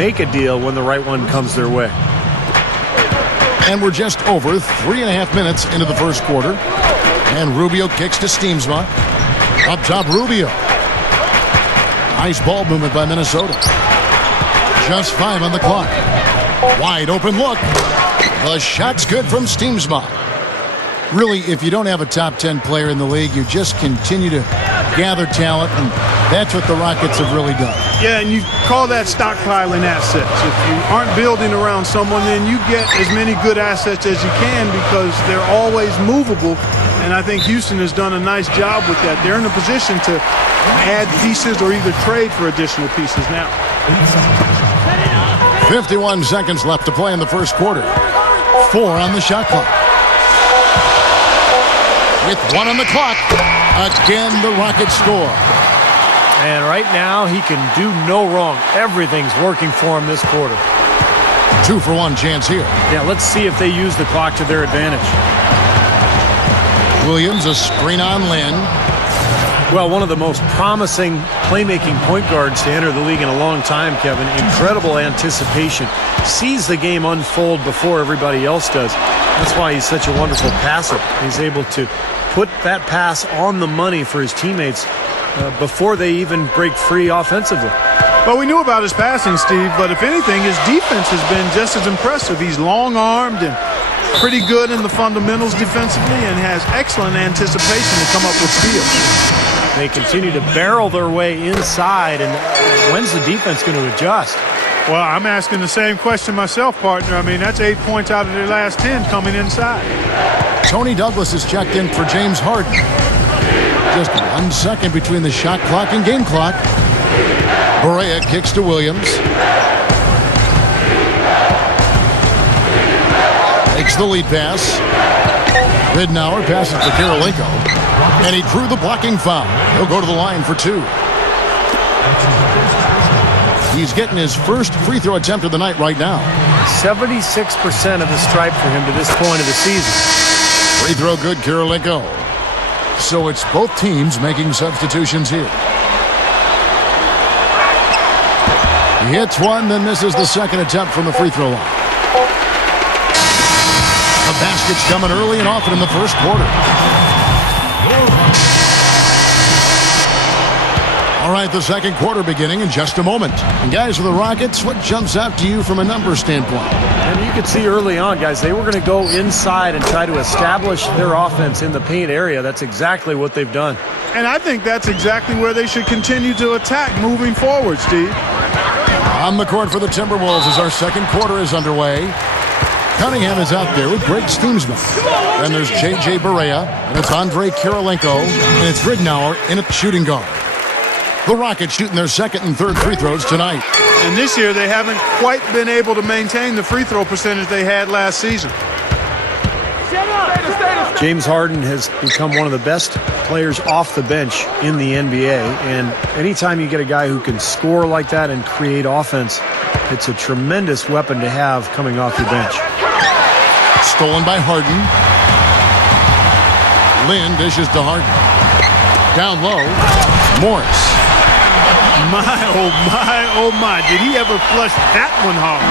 make a deal when the right one comes their way. And we're just over 3.5 minutes into the first quarter. And Rubio kicks to Steamsma. Up top, Rubio. Nice ball movement by Minnesota. Just 5 on the clock. Wide open look. The shot's good from Steamsma. Really, if you don't have a top 10 player in the league, you just continue to gather talent, and that's what the Rockets have really done. Yeah, and you call that stockpiling assets. If you aren't building around someone, then you get as many good assets as you can because they're always movable. And I think Houston has done a nice job with that. They're in a position to add pieces or either trade for additional pieces now. 51 seconds left to play in the first quarter. 4 on the shot clock. With 1 on the clock, again the Rockets score. And right now, he can do no wrong. Everything's working for him this quarter. 2-for-1 chance here. Yeah, let's see if they use the clock to their advantage. Williams, a screen on Lynn. Well, one of the most promising playmaking point guards to enter the league in a long time, Kevin. Incredible anticipation. Sees the game unfold before everybody else does. That's why he's such a wonderful passer. He's able to put that pass on the money for his teammates before they even break free offensively. Well, we knew about his passing, Steve, but if anything, his defense has been just as impressive. He's long-armed and pretty good in the fundamentals defensively and has excellent anticipation to come up with steals. They continue to barrel their way inside, and when's the defense going to adjust? Well, I'm asking the same question myself, partner. I mean, that's 8 points out of their last 10 coming inside. Tony Douglas is checked in for James Harden. Just 1 second between the shot clock and game clock. Barea kicks to Williams. Takes the lead pass. Ridnour passes to Kirilenko. And he drew the blocking foul. He'll go to the line for 2. He's getting his first free throw attempt of the night right now. 76% of the stripe for him to this point of the season. Free throw good, Kirilenko. So it's both teams making substitutions here. He hits one, then misses the second attempt from the free throw line. The basket's coming early and often in the first quarter. All right, the second quarter beginning in just a moment. And guys, for the Rockets, what jumps out to you from a numbers standpoint? And you could see early on, guys, they were going to go inside and try to establish their offense in the paint area. That's exactly what they've done. And I think that's exactly where they should continue to attack moving forward, Steve. On the court for the Timberwolves as our second quarter is underway. Cunningham is out there with Greg Steamsma. Then there's J.J. Barea, and it's Andre Kirilenko, and it's Ridnour in at shooting guard. The Rockets shooting their second and third free throws tonight. And this year they haven't quite been able to maintain the free throw percentage they had last season. James Harden has become one of the best players off the bench in the NBA. And anytime you get a guy who can score like that and create offense, it's a tremendous weapon to have coming off your bench. Stolen by Harden. Lynn dishes to Harden. Down low, Morris. My, oh my. Did he ever flush that one hard?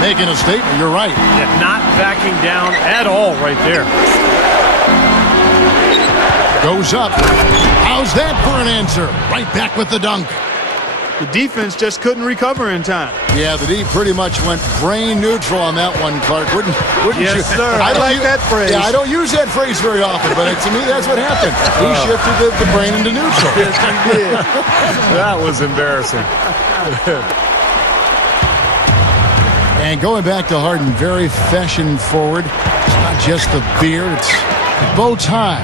Making a statement, you're right. Yeah, not backing down at all right there. Goes up. How's that for an answer? Right back with the dunk. The defense just couldn't recover in time. Yeah, the D pretty much went brain neutral on that one, Clark. Wouldn't yes, you? Sir. I like that phrase. Yeah, I don't use that phrase very often, but to me, that's what happened. He shifted the brain into neutral. Yes, he did. That was embarrassing. And going back to Harden, very fashion forward. It's not just the beard, it's the bow tie,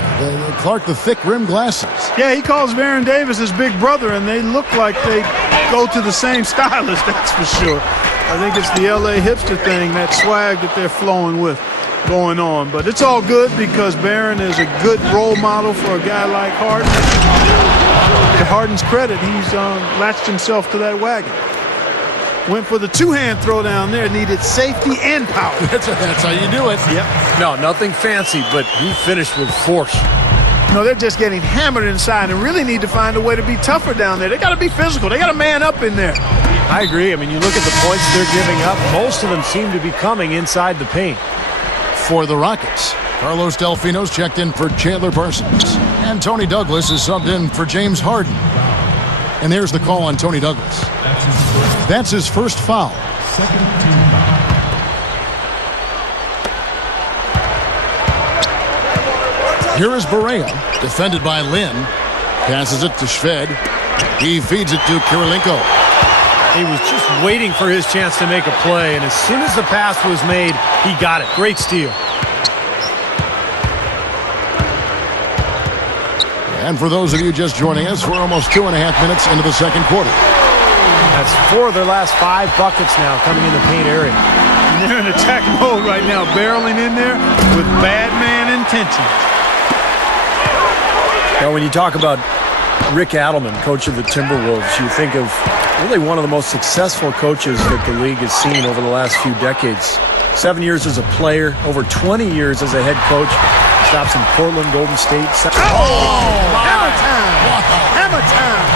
Clark, the thick rim glasses. Yeah, he calls Baron Davis his big brother, and they look like they go to the same stylist, that's for sure. I think it's the LA hipster thing, that swag that they're flowing with going on. But it's all good because Baron is a good role model for a guy like Harden. To Harden's credit, he's latched himself to that wagon. Went for the two-hand throw down there. Needed safety and power. That's how you do it. Yep. No, nothing fancy, but he finished with force. No, they're just getting hammered inside and really need to find a way to be tougher down there. They got to be physical. They got to man up in there. I agree. I mean, you look at the points they're giving up, most of them seem to be coming inside the paint. For the Rockets, Carlos Delfino's checked in for Chandler Parsons. And Tony Douglas is subbed in for James Harden. And there's the call on Tony Douglas. That's his first foul. Second team foul. Here is Barea, defended by Lin. Passes it to Shved. He feeds it to Kirilenko. He was just waiting for his chance to make a play, and as soon as the pass was made, he got it. Great steal. And for those of you just joining us, we're almost 2.5 minutes into the second quarter. That's 4 of their last 5 buckets now coming in the paint area. And they're in attack mode right now, barreling in there with bad man intentions. Now, when you talk about Rick Adelman, coach of the Timberwolves, you think of really one of the most successful coaches that the league has seen over the last few decades. 7 years as a player, over 20 years as a head coach. Stops in Portland, Golden State. Hammer time! Hammer time!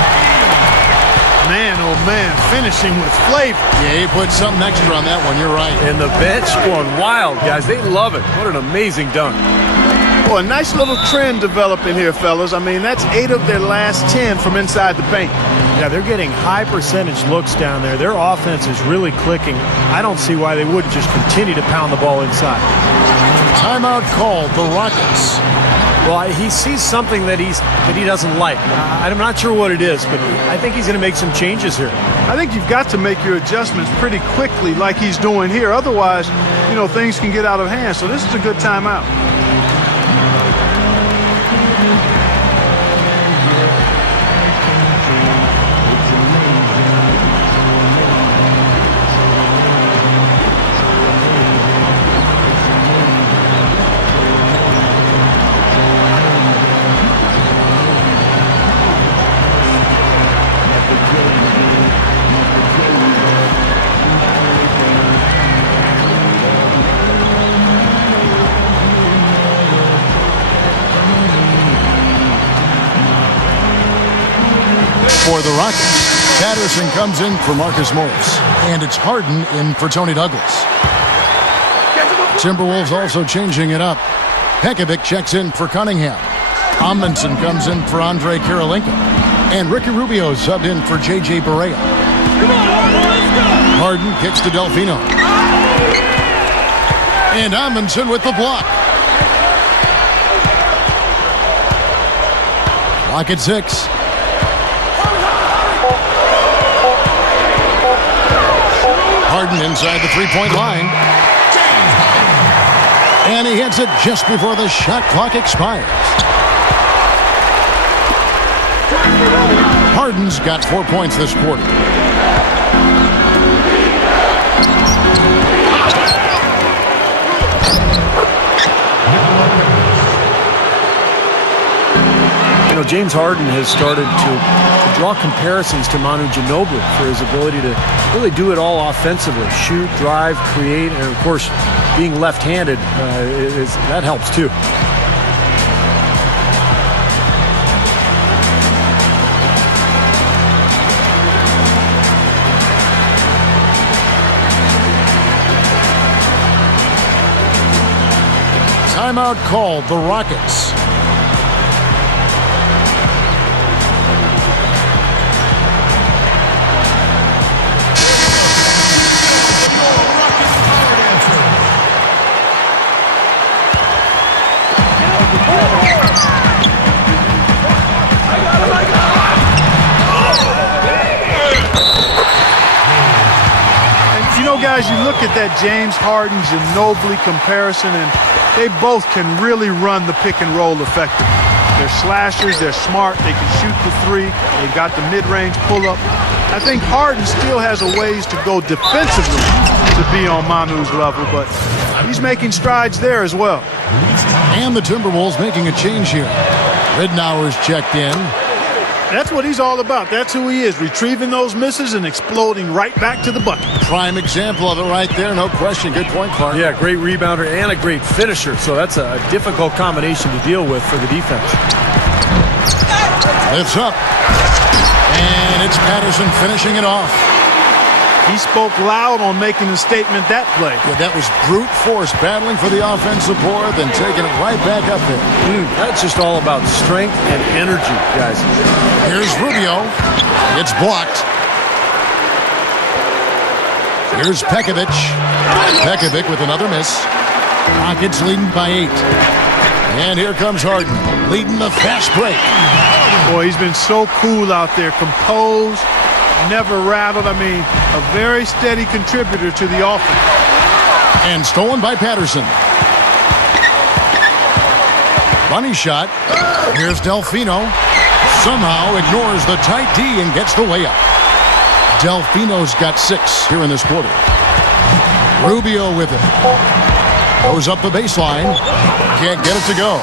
Man, oh man, finishing with flavor. Yeah, he put something extra on that one. You're right. And the bench going wild, guys. They love it. What an amazing dunk. Well, a nice little trend developing here, fellas. I mean, that's 8 of their last 10 from inside the paint. Yeah, they're getting high percentage looks down there. Their offense is really clicking. I don't see why they wouldn't just continue to pound the ball inside. Timeout called the Rockets. Well, he sees something that he doesn't like. I'm not sure what it is, but I think he's going to make some changes here. I think you've got to make your adjustments pretty quickly like he's doing here. Otherwise, you know, things can get out of hand. So this is a good timeout. For the Rockets, Patterson comes in for Marcus Morris. And it's Harden in for Tony Douglas. Timberwolves also changing it up. Pekovic checks in for Cunningham. Amundsen comes in for Andre Kirilenko. And Ricky Rubio subbed in for J.J. Barea. Harden kicks to Delfino. And Amundsen with the block. Clock at 6. Harden inside the three-point line. And he hits it just before the shot clock expires. Harden's got 4 points this quarter. You know, James Harden has started to draw comparisons to Manu Ginobili for his ability to really do it all offensively. Shoot, drive, create, and of course, being left-handed, that helps too. Timeout called the Rockets. Guys, you look at that James Harden Ginobili comparison, and they both can really run the pick and roll effectively. They're slashers, they're smart, they can shoot the three, they got the mid-range pull-up. I think Harden still has a ways to go defensively to be on Manu's level, but he's making strides there as well. And the Timberwolves making a change here. Ridnour's checked in. That's what he's all about. That's who he is, retrieving those misses and exploding right back to the bucket. Prime example of it right there, no question. Good point, Clark. Yeah, great rebounder and a great finisher, so that's a difficult combination to deal with for the defense. Lifts up. And it's Patterson finishing it off. He spoke loud on making a statement that play. Yeah, that was brute force battling for the offensive board, then taking it right back up there. That's just all about strength and energy, guys. Here's Rubio. It's blocked. Here's Pekovic. Pekovic with another miss. Rockets leading by 8. And here comes Harden, leading the fast break. Boy, he's been so cool out there, composed, never rattled. I mean, a very steady contributor to the offense. And stolen by Patterson. Bunny shot. Here's Delfino. Somehow ignores the tight D and gets the layup. Delfino's got 6 here in this quarter. Rubio with it. Goes up the baseline. Can't get it to go.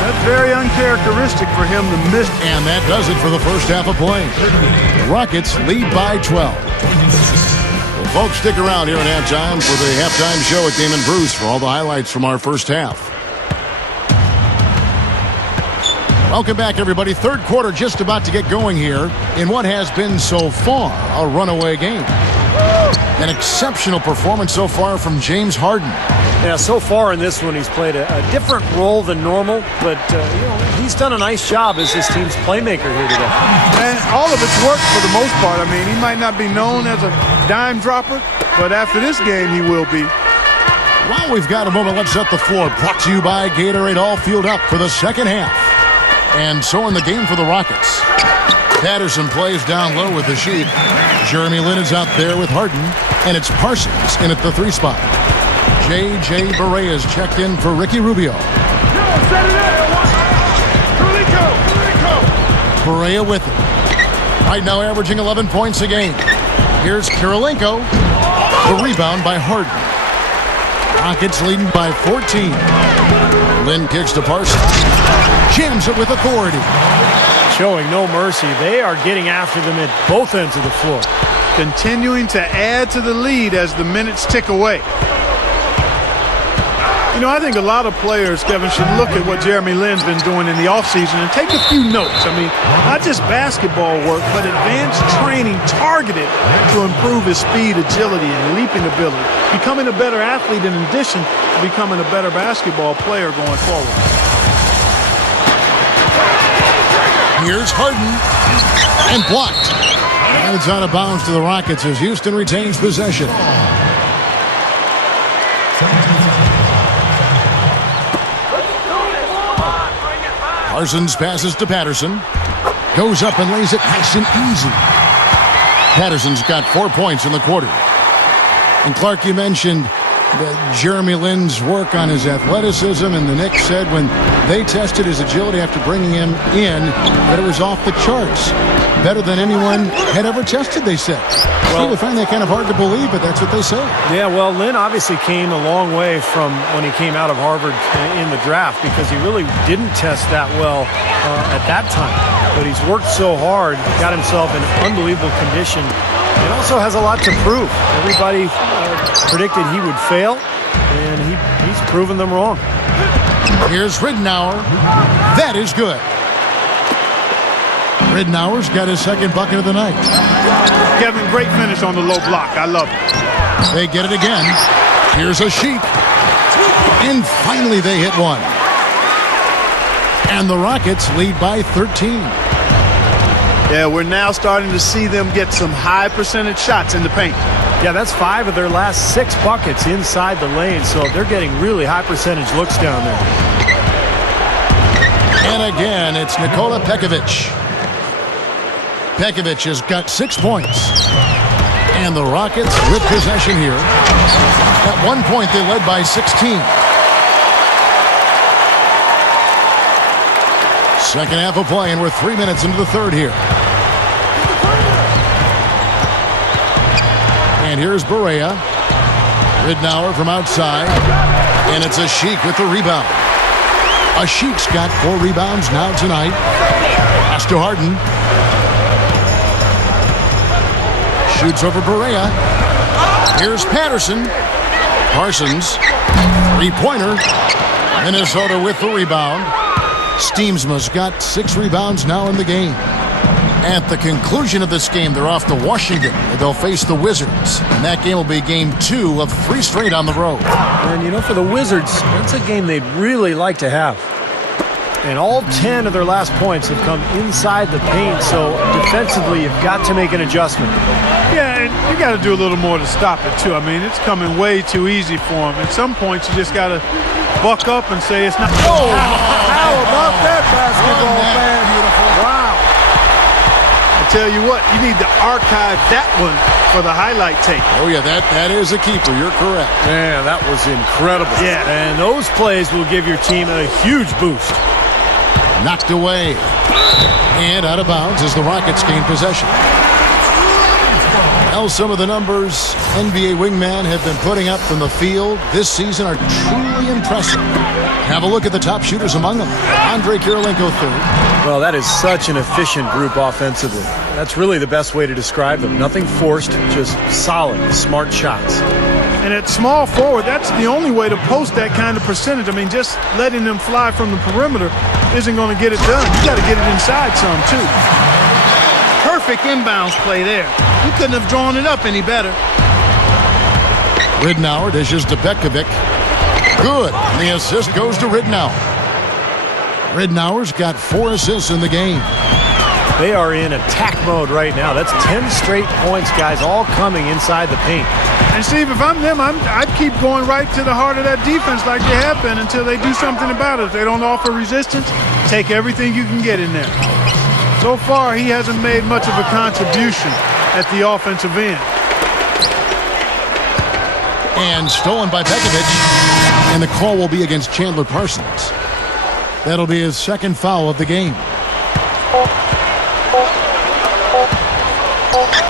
That's very uncharacteristic for him to miss. And that does it for the first half of play. Rockets lead by 12. Well, folks, stick around here at halftime for the halftime show at Damon Bruce for all the highlights from our first half. Welcome back, everybody. Third quarter just about to get going here in what has been so far a runaway game. An exceptional performance so far from James Harden. Yeah, so far in this one, he's played a different role than normal, but he's done a nice job as this team's playmaker here today. And all of it's worked for the most part. I mean, he might not be known as a dime dropper, but after this game, he will be. While we've got a moment, let's set the floor. Brought to you by Gatorade, all fueled up for the second half. And so in the game for the Rockets. Patterson plays down low with the Sheik. Jeremy Lin is out there with Harden, and it's Parsons in at the 3 spot. J.J. Barea is checked in for Ricky Rubio. Barea with it. Right now averaging 11 points a game. Here's Kirilenko. The rebound by Harden. Rockets leading by 14. Lin kicks to Parsons. Jams it with authority. Showing no mercy. They are getting after them at both ends of the floor. Continuing to add to the lead as the minutes tick away. You know, I think a lot of players, Kevin, should look at what Jeremy Lin's been doing in the offseason and take a few notes. I mean, not just basketball work, but advanced training targeted to improve his speed, agility, and leaping ability. Becoming a better athlete in addition to becoming a better basketball player going forward. Here's Harden. And blocked. And it's out of bounds to the Rockets as Houston retains possession. Parsons passes to Patterson. Goes up and lays it nice and easy. Patterson's got 4 points in the quarter. And Clark, you mentioned Jeremy Lin's work on his athleticism, and the Knicks said when they tested his agility after bringing him in that it was off the charts. Better than anyone had ever tested, they said. Well, we find that kind of hard to believe, but that's what they say. Yeah, well, Lin obviously came a long way from when he came out of Harvard in the draft because he really didn't test that well at that time. But he's worked so hard, got himself in unbelievable condition. He also has a lot to prove. Everybody predicted he would fail, and he's proven them wrong. Here's Ridnour. That is good. Ridnour's got his second bucket of the night. Kevin, great finish on the low block. I love it. They get it again. Here's a Sheik. And finally they hit one. And the Rockets lead by 13. Yeah, we're now starting to see them get some high percentage shots in the paint. Yeah, that's 5 of their last 6 buckets inside the lane, so they're getting really high percentage looks down there. And again, it's Nikola Pekovic. Pekovic has got 6 points. And the Rockets with possession here. At one point, they led by 16. Second half of play, and we're 3 minutes into the third here. And here's Barea. Ridnour from outside. And it's a Sheik with the rebound. A Sheik's got 4 rebounds now tonight. Pass to Harden. Shoots over Barea. Here's Patterson. Parsons. 3-pointer. Minnesota with the rebound. Steamsma's got 6 rebounds now in the game. At the conclusion of this game, they're off to Washington, where they'll face the Wizards. And that game will be game 2 of 3 straight on the road. And, you know, for the Wizards, that's a game they'd really like to have. And all 10 of their last points have come inside the paint, so defensively, you've got to make an adjustment. Yeah, and you got to do a little more to stop it, too. I mean, it's coming way too easy for them. At some points, you just got to buck up and say it's not. Oh, how about that basketball, man? Wow. I tell you what, you need to archive that one for the highlight tape. Oh, yeah, that is a keeper. You're correct. Man, that was incredible. Yeah. And those plays will give your team a huge boost. Knocked away. And out of bounds as the Rockets gain possession. Now some of the numbers NBA wingmen have been putting up from the field this season are truly impressive. Have a look at the top shooters among them. Andrei Kirilenko third. Well, that is such an efficient group offensively. That's really the best way to describe them. Nothing forced, just solid, smart shots. And at small forward, that's the only way to post that kind of percentage. I mean, just letting them fly from the perimeter isn't going to get it done. You got to get it inside some, too. Perfect inbounds play there. You couldn't have drawn it up any better. Ridnour dishes to Bekovic. Good. And the assist goes to Ridnour. Ridnour's got 4 assists in the game. They are in attack mode right now. That's 10 straight points, guys, all coming inside the paint. And, Steve, if I'm them, I'd keep going right to the heart of that defense like they have been until they do something about it. If they don't offer resistance, take everything you can get in there. So far, he hasn't made much of a contribution at the offensive end. And stolen by Bekovic. And the call will be against Chandler Parsons. That'll be his second foul of the game.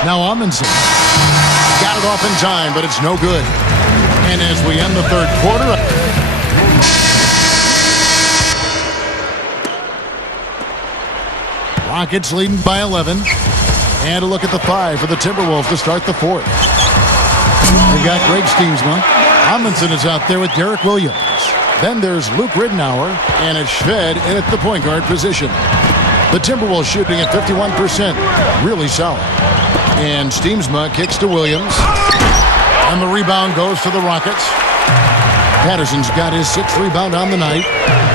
Now Amundsen. Got it off in time, but it's no good. And as we end the third quarter... Rockets leading by 11. And a look at the 5 for the Timberwolves to start the fourth. They've got Greg Steamsma. Amundsen is out there with Derek Williams. Then there's Luke Ridnour and it's Shved in at the point guard position. The Timberwolves shooting at 51%. Really solid. And Steamsma kicks to Williams. And the rebound goes to the Rockets. Patterson's got his 6th rebound on the night.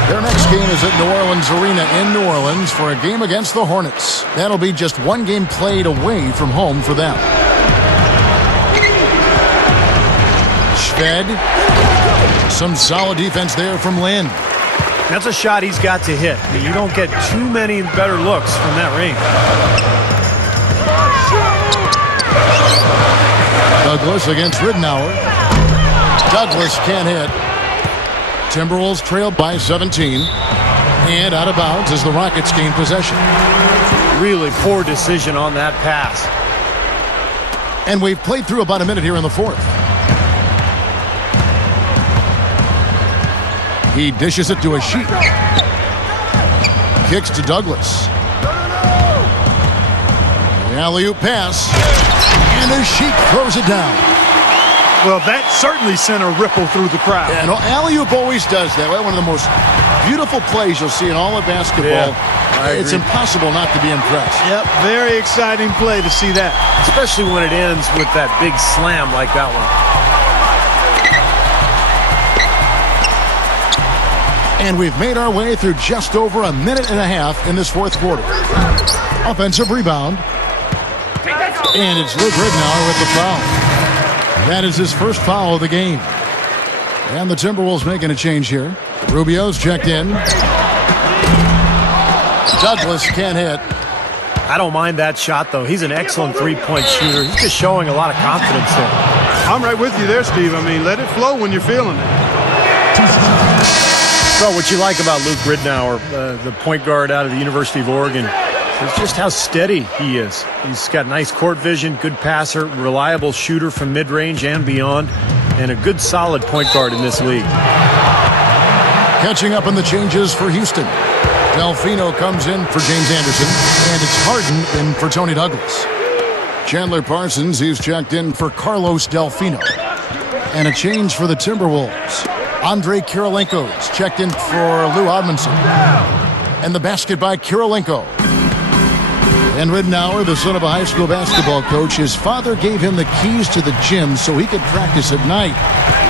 Their next game is at New Orleans Arena in New Orleans for a game against the Hornets. That'll be just one game played away from home for them. Shved. Some solid defense there from Lynn. That's a shot he's got to hit. You don't get too many better looks from that range. Douglas against Ridnour. Douglas can't hit. Timberwolves trailed by 17. And out of bounds as the Rockets gain possession. Really poor decision on that pass. And we've played through about a minute here in the fourth. He dishes it to a Sheik. Kicks to Douglas. The alley-oop pass. And the Sheik throws it down. Well, that certainly sent a ripple through the crowd. Yeah, no, alley-oop always does that. One of the most beautiful plays you'll see in all of basketball. Yeah, it's impossible not to be impressed. Yep, very exciting play to see that. Especially when it ends with that big slam like that one. And we've made our way through just over a minute and a half in this fourth quarter. Offensive rebound. And it's Luke Ridnour with the foul. That is his first foul of the game. And the Timberwolves making a change here. Rubio's checked in. Douglas can't hit. I don't mind that shot, though. He's an excellent three-point shooter. He's just showing a lot of confidence there. I'm right with you there, Steve. I mean, let it flow when you're feeling it. So what you like about Luke Ridnour, the point guard out of the University of Oregon, is just how steady he is. He's got nice court vision, good passer, reliable shooter from mid-range and beyond, and a good solid point guard in this league. Catching up on the changes for Houston. Delfino comes in for James Anderson, and it's Harden in for Tony Douglas. Chandler Parsons, he's checked in for Carlos Delfino. And a change for the Timberwolves. Andrei Kirilenko's checked in for Lou Amundsen. And the basket by Kirilenko. And Ridnour, the son of a high school basketball coach, his father gave him the keys to the gym so he could practice at night.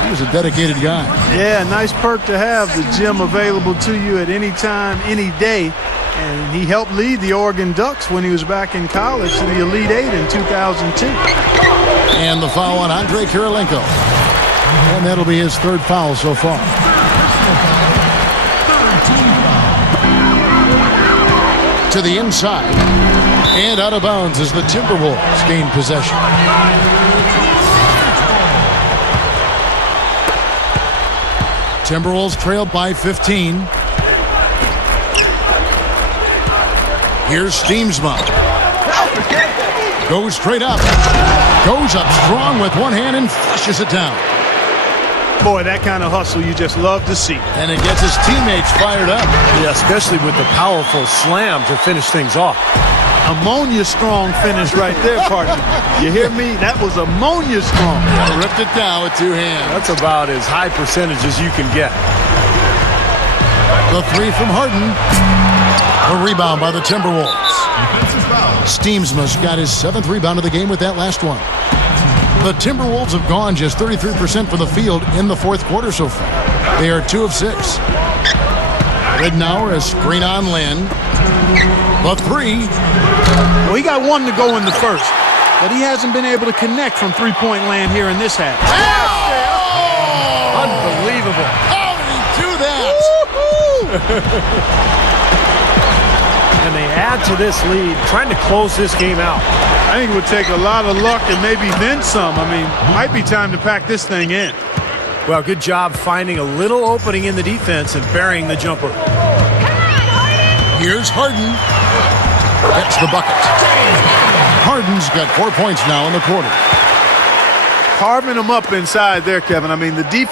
He was a dedicated guy. Yeah, nice perk to have the gym available to you at any time, any day. And he helped lead the Oregon Ducks when he was back in college to the Elite Eight in 2002. And the foul on Andrei Kirilenko. And that'll be his third foul so far. To the inside. And out of bounds as the Timberwolves gain possession. Timberwolves trailed by 15. Here's Steamsma. Goes straight up. Goes up strong with one hand and flushes it down. Boy, that kind of hustle you just love to see. And it gets his teammates fired up. Yeah, especially with the powerful slam to finish things off. Ammonia strong finish right there, partner. You hear me? That was ammonia strong. Ripped it down with two hands. That's about as high percentage as you can get. The three from Harden. A rebound by the Timberwolves. Steamsma's got his 7th rebound of the game with that last one. The Timberwolves have gone just 33% from the field in the fourth quarter so far. They are 2 of 6. Ridnour, a screen on Lynn. The three. Well, he got one to go in the first, but he hasn't been able to connect from three-point land here in this half. Oh! Unbelievable. How did he do that? And they add to this lead, trying to close this game out. I think it would take a lot of luck and maybe then some. I mean, might be time to pack this thing in. Well, good job finding a little opening in the defense and burying the jumper. Here's Harden. Gets the bucket. Harden's got 4 points now in the quarter. Carving them up inside there, Kevin. I mean, the defense